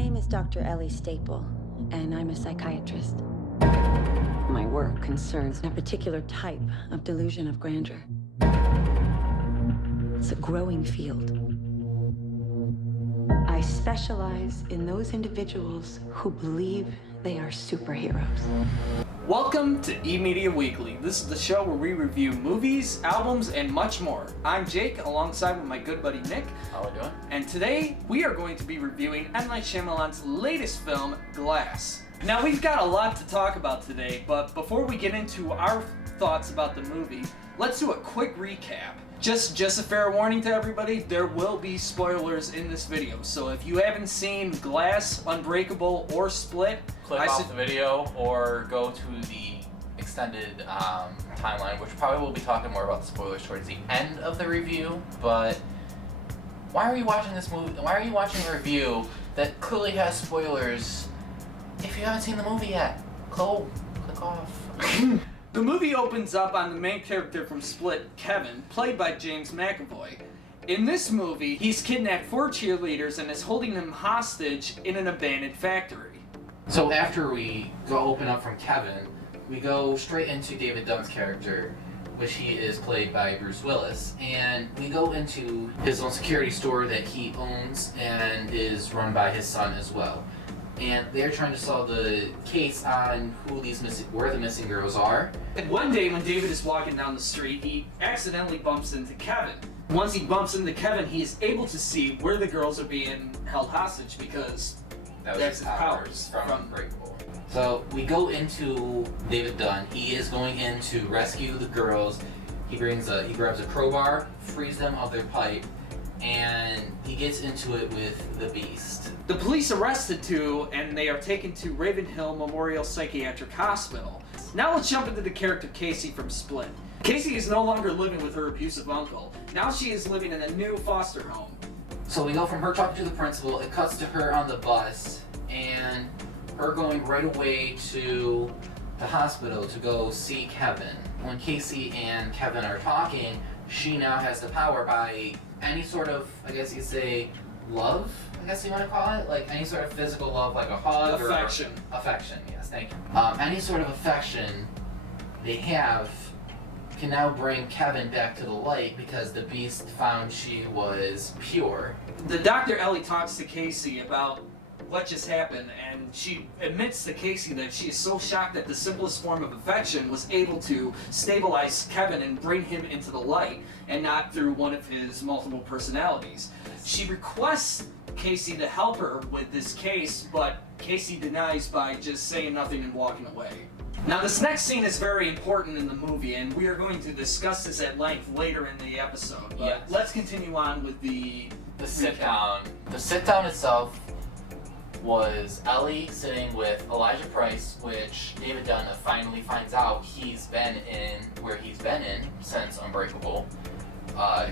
name is Dr. Ellie Staple, and I'm a psychiatrist. My work concerns a particular type of delusion of grandeur. It's a growing field. I specialize in those individuals who believe they are superheroes. Welcome to E-Media Weekly. This is the show where we review movies, albums, and much more. I'm Jake, alongside with my good buddy Nick. How are we doing? And today, we are going to be reviewing M. Night Shyamalan's latest film, Glass. Now, we've got a lot to talk about today, but before we get into our thoughts about the movie, let's do a quick recap. Just a fair warning to everybody, there will be spoilers in this video. So if you haven't seen Glass, Unbreakable, or Split, Click off the video or go to the extended timeline, which probably will be talking more about the spoilers towards the end of the review. But why are you watching this movie? Why are you watching a review that clearly has spoilers if you haven't seen the movie yet? Click off. The movie opens up on the main character from Split, Kevin, played by James McAvoy. In this movie, he's kidnapped 4 cheerleaders and is holding them hostage in an abandoned factory. So after we go open up from Kevin, we go straight into David Dunn's character, which he is played by Bruce Willis, and we go into his own security store that he owns and is run by his son as well. And they're trying to solve the case on where the missing girls are. And one day when David is walking down the street, he accidentally bumps into Kevin. Once he bumps into Kevin, he is able to see where the girls are being held hostage because that's his powers from Unbreakable. So we go into David Dunn. He is going in to rescue the girls. He grabs a crowbar, frees them of their pipe, and he gets into it with the Beast. The police arrest the two, and they are taken to Ravenhill Memorial Psychiatric Hospital. Now let's jump into the character Casey from Split. Casey is no longer living with her abusive uncle. Now she is living in a new foster home. So we go from her talking to the principal, it cuts to her on the bus, and her going right away to the hospital to go see Kevin. When Casey and Kevin are talking, she now has the power by any sort of, I guess you could say, love, I guess you want to call it? Like any sort of physical love, like a hug Affection. Affection, yes, thank you. Any sort of affection they have can now bring Kevin back to the light because the Beast found she was pure. The Dr. Ellie talks to Casey about what just happened, and she admits to Casey that she is so shocked that the simplest form of affection was able to stabilize Kevin and bring him into the light, and not through one of his multiple personalities. She requests Casey to help her with this case, but Casey denies by just saying nothing and walking away. Now this next scene is very important in the movie, and we are going to discuss this at length later in the episode, but Yes. Let's continue on with the sit down. The sit down itself was Ellie sitting with Elijah Price, which David Dunn finally finds out he's been in where he's been in since Unbreakable.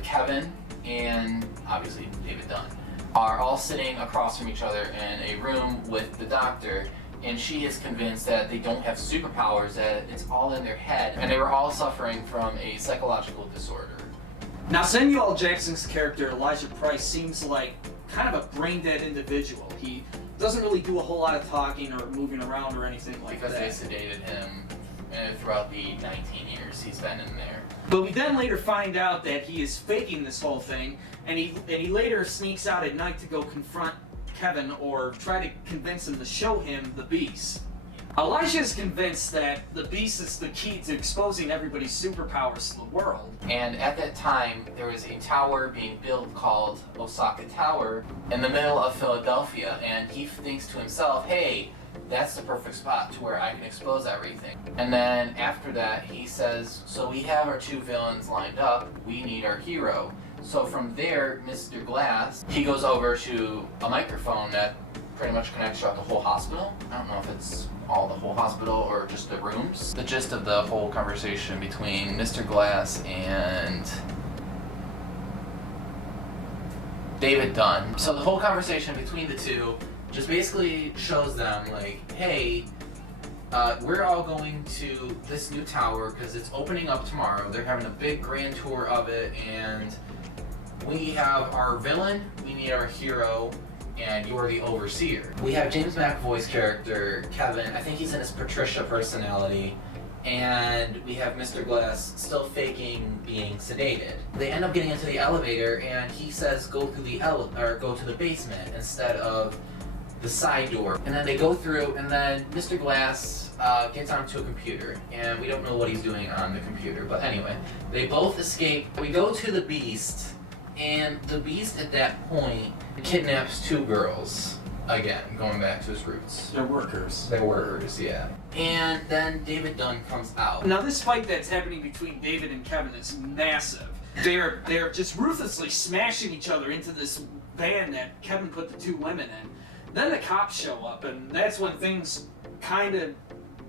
Kevin and obviously David Dunn are all sitting across from each other in a room with the doctor, and she is convinced that they don't have superpowers, that it's all in their head, and they were all suffering from a psychological disorder. Now, Samuel L. Jackson's character, Elijah Price, seems like kind of a brain-dead individual. He doesn't really do a whole lot of talking or moving around or anything like Because that. they sedated him throughout the 19 years he's been in there. But we then later find out that he is faking this whole thing, and he later sneaks out at night to go confront Kevin or try to convince him to show him the Beast. Elijah is convinced that the Beast is the key to exposing everybody's superpowers to the world. And at that time, there was a tower being built called Osaka Tower in the middle of Philadelphia, and he thinks to himself, hey, that's the perfect spot to where I can expose everything. And then after that, he says, so we have our 2 villains lined up, we need our hero. So from there, Mr. Glass, he goes over to a microphone that pretty much connects throughout the whole hospital. I don't know if it's all the whole hospital or just the rooms. The gist of the whole conversation between Mr. Glass and David Dunn. So the whole conversation between the two just basically shows them like, hey, we're all going to this new tower because it's opening up tomorrow. They're having a big grand tour of it, and we have our villain, we need our hero, and you're the overseer. We have James McAvoy's character, Kevin. I think he's in his Patricia personality. And we have Mr. Glass still faking being sedated. They end up getting into the elevator, and he says go through the go to the basement instead of the side door. And then they go through, and then Mr. Glass gets onto a computer, and we don't know what he's doing on the computer. But anyway, they both escape. We go to the Beast, and the Beast at that point kidnaps 2 girls. Again, going back to his roots. They're workers. They're workers, yeah. And then David Dunn comes out. Now this fight that's happening between David and Kevin is massive. They're just ruthlessly smashing each other into this van that Kevin put the 2 women in. Then the cops show up, and that's when things kind of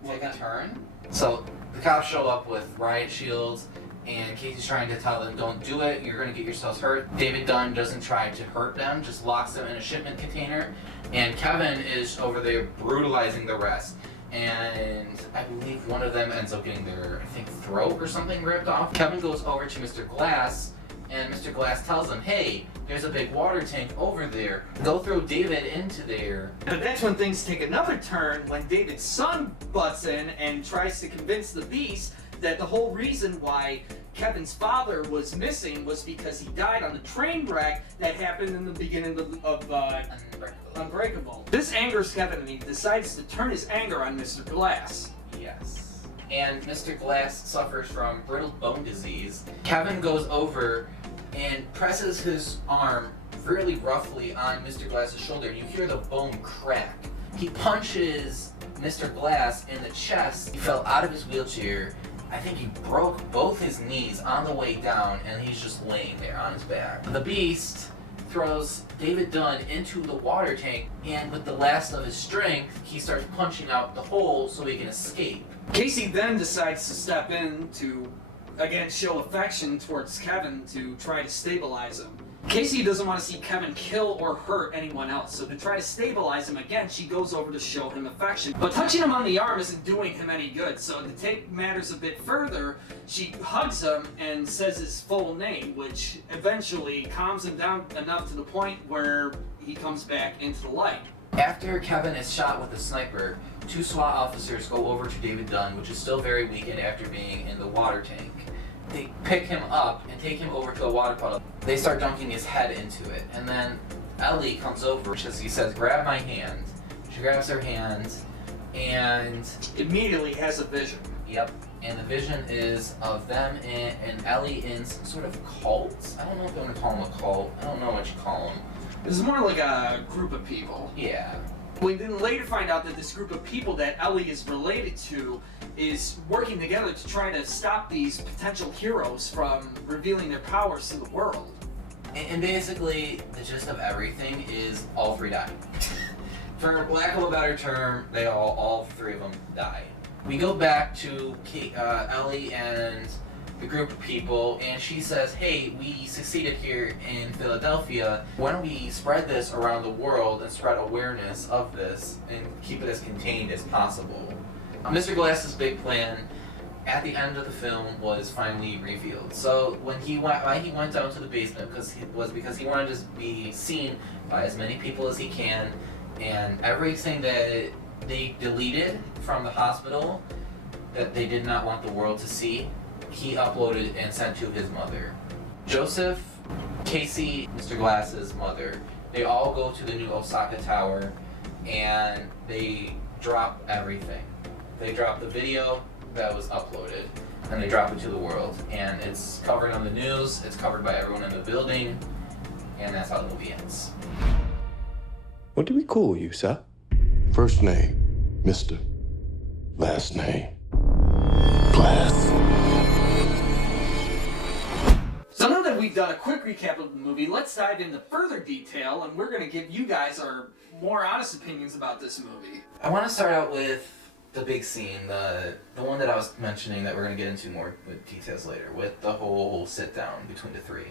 take a turn. So the cops show up with riot shields, and Casey's trying to tell them, don't do it, you're going to get yourselves hurt. David Dunn doesn't try to hurt them, just locks them in a shipment container. And Kevin is over there brutalizing the rest. And I believe one of them ends up getting their, throat or something ripped off. Kevin goes over to Mr. Glass, and Mr. Glass tells him, hey, there's a big water tank over there. Go throw David into there. But that's when things take another turn, when David's son butts in and tries to convince the Beast that the whole reason why Kevin's father was missing was because he died on the train wreck that happened in the beginning of Unbreakable. This angers Kevin, and he decides to turn his anger on Mr. Glass. Yes. And Mr. Glass suffers from brittle bone disease. Kevin goes over and presses his arm really roughly on Mr. Glass's shoulder, and you hear the bone crack. He punches Mr. Glass in the chest. He fell out of his wheelchair. I think he broke both his knees on the way down, and he's just laying there on his back. The Beast throws David Dunn into the water tank, and with the last of his strength, he starts punching out the hole so he can escape. Casey then decides to step in to, again, show affection towards Kevin to try to stabilize him. Casey doesn't want to see Kevin kill or hurt anyone else, so to try to stabilize him again, she goes over to show him affection. But touching him on the arm isn't doing him any good, so to take matters a bit further, she hugs him and says his full name, which eventually calms him down enough to the point where he comes back into the light. After Kevin is shot with a sniper, 2 SWAT officers go over to David Dunn, which is still very weakened after being in the water tank. They pick him up and take him over to a water puddle. They start dunking his head into it. And then Ellie comes over, he says, grab my hand. She grabs her hand and immediately has a vision. Yep. And the vision is of them and Ellie in some sort of cult. I don't know if you want to call them a cult. I don't know what you call them. It's more like a group of people. Yeah. We then later find out that this group of people that Ellie is related to is working together to try to stop these potential heroes from revealing their powers to the world. And basically, the gist of everything is all 3 die. For lack of a better term, they all 3 of them die. We go back to Ellie and the group of people, and she says, hey, we succeeded here in Philadelphia. Why don't we spread this around the world and spread awareness of this and keep it as contained as possible? Mr. Glass's big plan at the end of the film was finally revealed. So why he went down to the basement because he wanted to be seen by as many people as he can, and everything that they deleted from the hospital that they did not want the world to see, he uploaded and sent to his mother. Joseph, Casey, Mr. Glass's mother, they all go to the new Osaka Tower and they drop everything. They drop the video that was uploaded and they drop it to the world. And it's covered on the news, it's covered by everyone in the building, and that's how the movie ends. What do we call you, sir? First name, Mr. Last name, Glass. So now that we've done a quick recap of the movie, let's dive into further detail, and we're going to give you guys our more honest opinions about this movie. I want to start out with the big scene, the one that I was mentioning that we're going to get into more with details later, with the whole sit-down between the 3.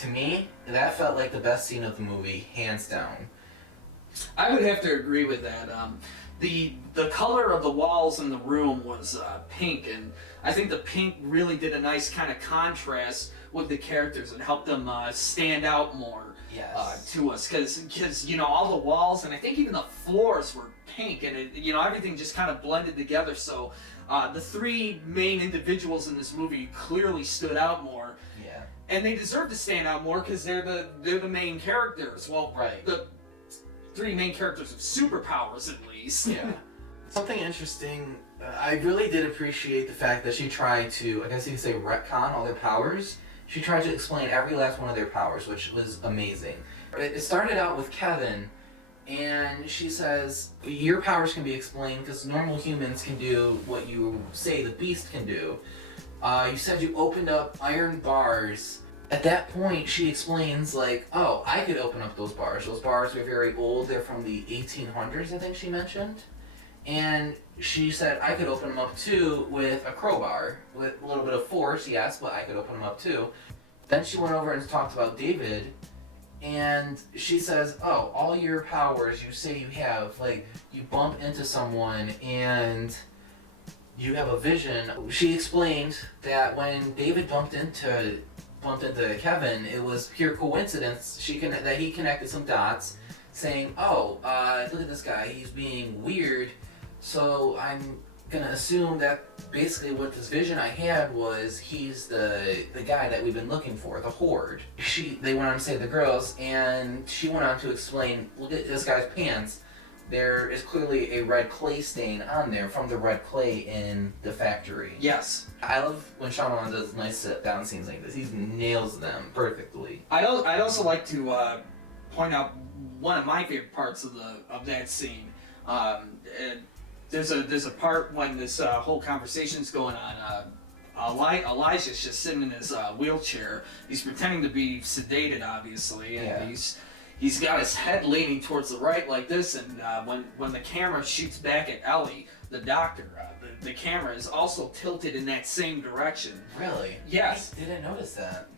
To me, that felt like the best scene of the movie, hands down. I would have to agree with that. The color of the walls in the room was pink, and I think the pink really did a nice kind of contrast with the characters and helped them stand out more. Yes. To us, because you know, all the walls and I think even the floors were pink, and it, you know, everything just kind of blended together. So the three main individuals in this movie clearly stood out more. Yeah. And they deserve to stand out more because they're the main characters. Well, Right. the three main characters with superpowers, at least. Yeah. Something interesting, I really did appreciate the fact that she tried to, I guess you could say, retcon all their powers. She tried to explain every last one of their powers, which was amazing. It started out with Kevin, and she says, your powers can be explained because normal humans can do what you say the Beast can do. You said you opened up iron bars. At that point, she explains, like, oh, I could open up those bars. Those bars are very old. They're from the 1800s, I think she mentioned. And she said I could open them up too with a crowbar. With a little bit of force, yes, but I could open them up too. Then she went over and talked about David, and she says, oh, all your powers you say you have, like, you bump into someone and you have a vision. She explained that when David bumped into Kevin, it was pure coincidence. That he connected some dots, saying, "Oh, look at this guy. He's being weird. So I'm gonna assume that basically what this vision I had was he's the guy that we've been looking for, the Horde." They went on to say the girls, and she went on to explain, look at this guy's pants. There is clearly a red clay stain on there from the red clay in the factory. Yes. I love when Shyamalan does nice sit-down scenes like this. He nails them perfectly. I'd also like to point out one of my favorite parts of that scene. There's a part when this whole conversation's going on. Elijah's just sitting in his wheelchair. He's pretending to be sedated, obviously, and he's got his head leaning towards the right like this. And when the camera shoots back at Ellie, the doctor, the camera is also tilted in that same direction. Really? Yes. I didn't notice that.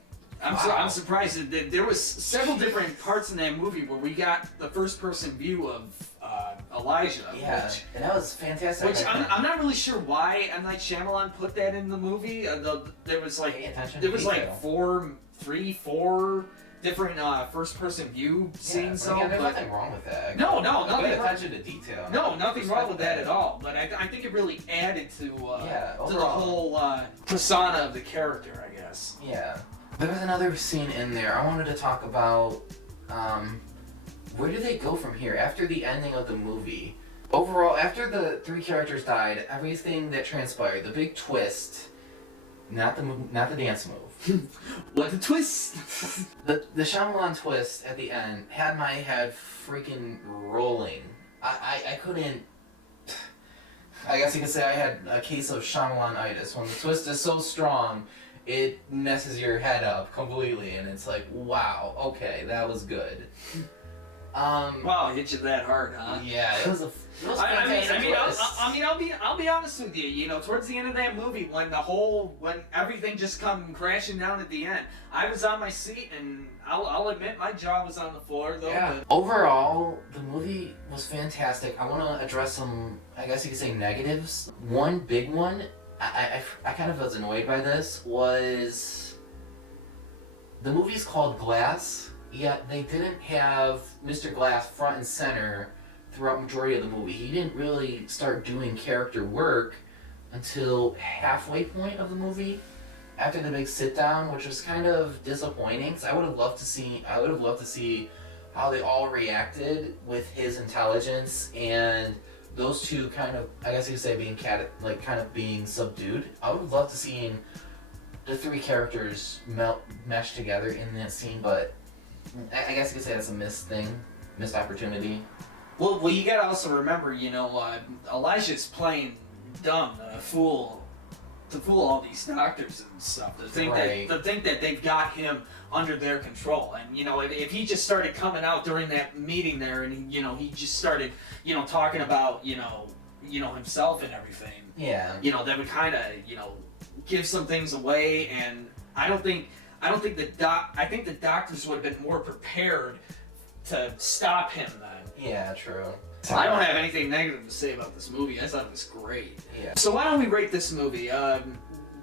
I'm surprised that there was several different parts in that movie where we got the first person view of Elijah. Yeah, and that was fantastic. Which I'm not really sure why M. Night Shyamalan put that in the movie. There was three, four different first person view scenes. Yeah, there's nothing wrong with that. No, nothing. Pay attention to detail. No, nothing wrong with that at all. But I think it really added to the whole persona of the character, I guess. Yeah. There was another scene in there I wanted to talk about. Where do they go from here after the ending of the movie? Overall, after the three characters died, everything that transpired, the big twist, not the dance move. What the twist? the Shyamalan twist at the end had my head freaking rolling. I couldn't. I guess you could say I had a case of Shyamalan-itis. When the twist is so strong, it messes your head up completely, and it's like, wow, okay, that was good. Wow, it hit you that hard, huh? Yeah, it was a fantastic twist. I'll be honest with you. You know, towards the end of that movie, when everything just come crashing down at the end, I was on my seat, and I'll admit my jaw was on the floor though. Yeah. But... Overall, the movie was fantastic. I want to address some, I guess you could say, negatives. One big one, I kind of was annoyed by this, was the movie's called Glass. Yet they didn't have Mr. Glass front and center throughout majority of the movie. He didn't really start doing character work until halfway point of the movie, after the big sit down, which was kind of disappointing. Because I would have loved to see how they all reacted with his intelligence and those two kind of, I guess you could say, being subdued. I would have loved to see the three characters mesh together in that scene, but I guess you could say that's a missed opportunity. Well, you gotta also remember, you know, Elijah's playing dumb to fool all these doctors and stuff. To think that they've got him under their control, and you know, if he just started coming out during that meeting there, and he just started, talking about, himself and everything. Yeah. That would kind of, give some things away, and I think the doctors would have been more prepared to stop him then. Yeah, true. I don't have anything negative to say about this movie. I thought it was great. Yeah. So why don't we rate this movie?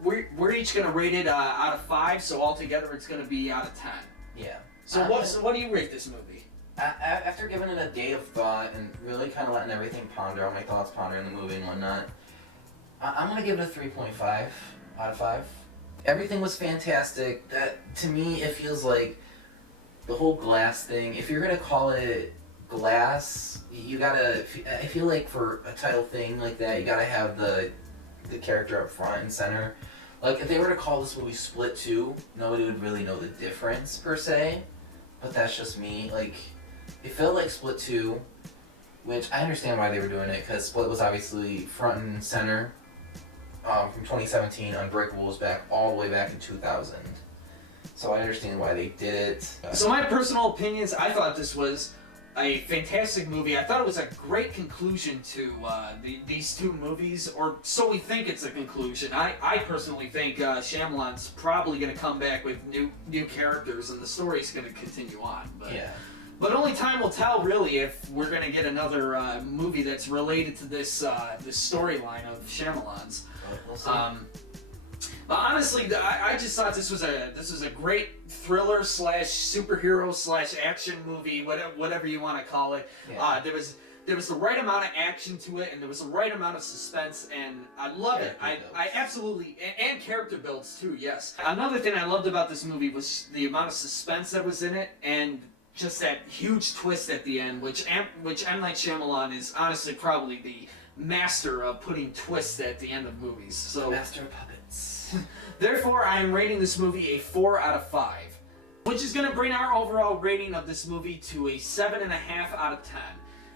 we're each gonna rate it out of 5. So altogether, it's gonna be out of 10. Yeah. So what do you rate this movie? After giving it a day of thought and really kind of letting everything ponder, all my thoughts ponder in the movie and whatnot, I'm gonna give it a 3.5 out of 5. Everything was fantastic. That, to me, it feels like the whole glass thing. If you're gonna call it glass, you gotta. I feel like for a title thing like that, you gotta have the character up front and center. Like if they were to call this movie Split 2, nobody would really know the difference per se. But that's just me. Like, it felt like Split 2, which I understand why they were doing it, because Split was obviously front and center from 2017. Unbreakable was back all the way back in 2000. So I understand why they did it. So my personal opinions, I thought this was a fantastic movie. I thought it was a great conclusion to these two movies, or so we think it's a conclusion. I personally think Shyamalan's probably going to come back with new characters, and the story's going to continue on. But, Yeah. But only time will tell, really, if we're going to get another movie that's related to this storyline of Shyamalan's. We'll see. But honestly, I just thought this was a great thriller / superhero / action movie, whatever you want to call it. Yeah. There was the right amount of action to it, and there was the right amount of suspense, and I love it. I absolutely, and character builds too. Yes. Another thing I loved about this movie was the amount of suspense that was in it, and just that huge twist at the end, which M. Night Shyamalan is honestly probably the master of putting twists at the end of movies. So. Master of Puppets. Therefore, I am rating this movie a 4 out of 5, which is going to bring our overall rating of this movie to a 7.5 out of 10.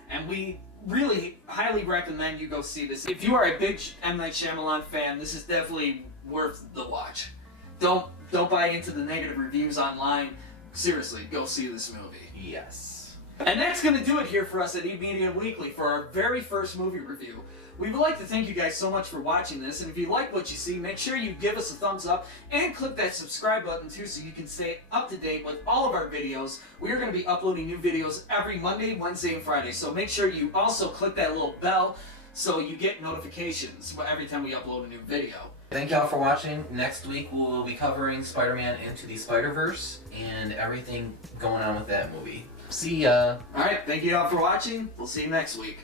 And we really highly recommend you go see this. If you are a big M. Night Shyamalan fan, this is definitely worth the watch. Don't buy into the negative reviews online. Seriously, go see this movie. Yes. And that's going to do it here for us at E-Media Weekly for our very first movie review. We would like to thank you guys so much for watching this, and if you like what you see, make sure you give us a thumbs up and click that subscribe button too so you can stay up to date with all of our videos. We are going to be uploading new videos every Monday, Wednesday, and Friday, so make sure you also click that little bell so you get notifications every time we upload a new video. Thank y'all for watching. Next week we will be covering Spider-Man Into the Spider-Verse and everything going on with that movie. See ya! Alright, thank you all for watching. We'll see you next week.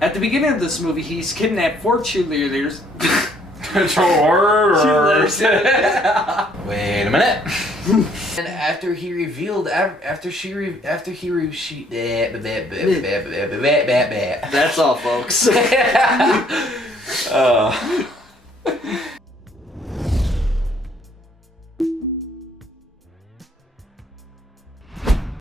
At the beginning of this movie, he's kidnapped 4 cheerleaders. Cheerleaders. Wait a minute. And after he revealed, That's all, folks.